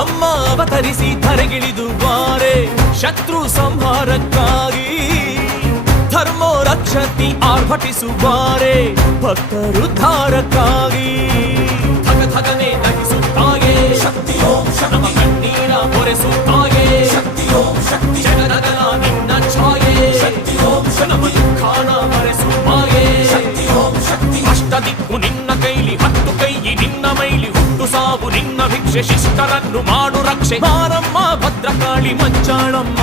ಅಮ್ಮ ಅವತರಿಸಿ ಧರೆಗಿಳಿದು ಬಾರೆ ಶತ್ರು ಸಂಹಾರಕ್ಕಾಗಿ ಧರ್ಮೋ ರಕ್ಷತಿ ಆರ್ಭಟಿಸುವಾರೆ ಭಕ್ತರುದ್ಧಾರಕ್ಕಾಗಿ. ಥಗ ಥಗನೆ ನಗಿಸುತ್ತಾಯೇ ಶಕ್ತಿಯೋ ನಮ್ಮ ಕಣ್ಣೀರ ಹೊರೆಸುತ್ತಾಯೇ ಶಕ್ತಿಯೋ ಶಕ್ತಿ. ಜಗದಗಲ ನಿನ್ನ ಛಾಯೆ. ಶಕ್ತಿಯೋ ನಮ್ಮ ದುಃಖಾನ ಮರೆಸುತ್ತಾಯೇ ಶಕ್ತಿಯೋ ಶಕ್ತಿ. ಅಷ್ಟ ದಿಕ್ಕು ನಿನ್ನ ಕೈಲಿ, ಹತ್ತು ಕೈಯಿ ನಿನ್ನ ಮೈಲಿ ಹುಟ್ಟು ಸಾವು. రక్ష శిష్టరన్ను మాడు రక్ష మారమ్మ భద్రకాళి మంచాళమ్మ.